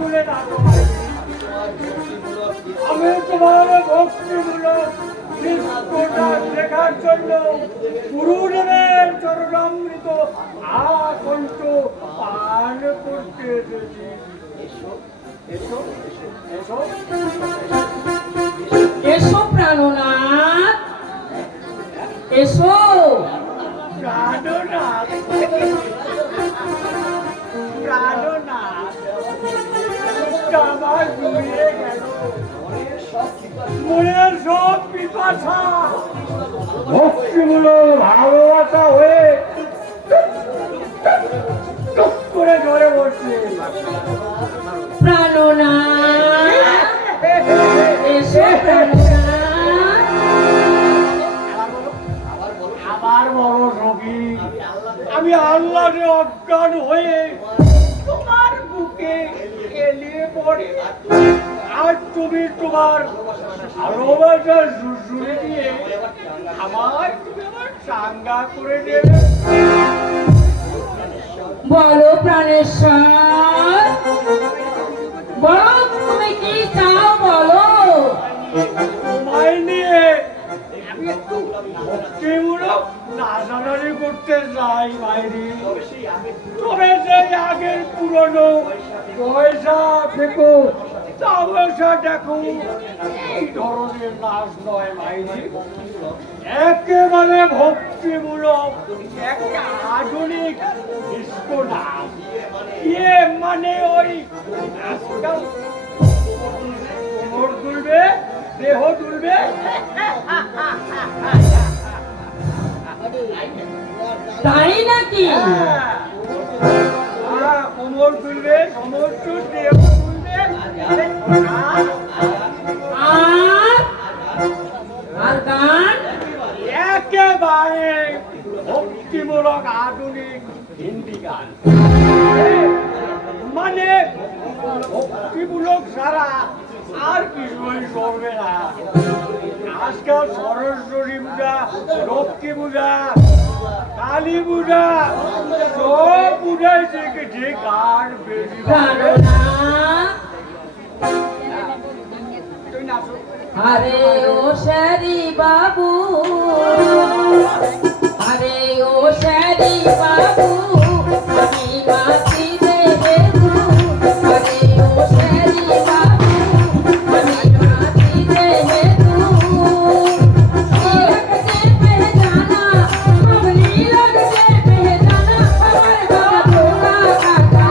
খুলে রাখো মাইরি। আমি তোমার ভক্তিমূলক দৃশ্যটা দেখার জন্য গুরুদেবের চরণামৃত আকণ্ঠ পান করতে এসেছি। এসো এসো এসো এসো প্রাণনাথ, এসো। প্রাণনাথ, প্রাণনাথ, আমার জুড়িয়ে গেল মনের সব পিপাসা ভক্তিমূলক ভালোবাসা হয়ে টুক করে ঝরে পড়ছে। প্রাণনাথ, এসো প্রাণনাথ। আমার বড় রোগী, আমি আল্লাহরে অজ্ঞান হয়ে তোমার বুকে এলিয়ে পড়ে আর তুমি তোমার ভালোবাসার সুসুরি দিয়ে আমার চাঙ্গা করে দেবে। বলো প্রাণেশ্বর, বলো তুমি কি চাও বলো। তোমায় নিয়ে আমি একটু ভক্তিমূলক নাচানাচি করতে চাই বাইরে। তবে সেই আগের পুরনো পয়সা ফেকো তামাশা দেখো, এই ধরনের নাচ নয় বাইরে। একেবারে ভক্তিমূলক একটা আধুনিক ডিস্কো নাচ। ইয়ে মানে ওই নাচটা কোমর তুলবে, দেহ তুলবে, তাই নাকি? কোমর তুলবে, সমস্ত দেহ তুলবে, আর গান একেবারে ভক্তিমূলক আধুনিক হিন্দি গান। মানে ভক্তিমূলক ছাড়া আর কিছুই করবে না। আজকাল সরস্বতী পূজা, লক্ষ্মী পূজা, কালী পূজা, সব পূজায় থেকে যে গান বেশি বাজে। আরে ও শ্যারি বাবু, আরে ও শ্যারি বাবু, আমি বাঁচি দেবে তু। আরে ও শ্যারি বাবু, আমি বাঁচি দেবে তু। लीलक से पहचाना, अब लीलक से पहचाना, अमर बाबू का काका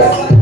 Thank you.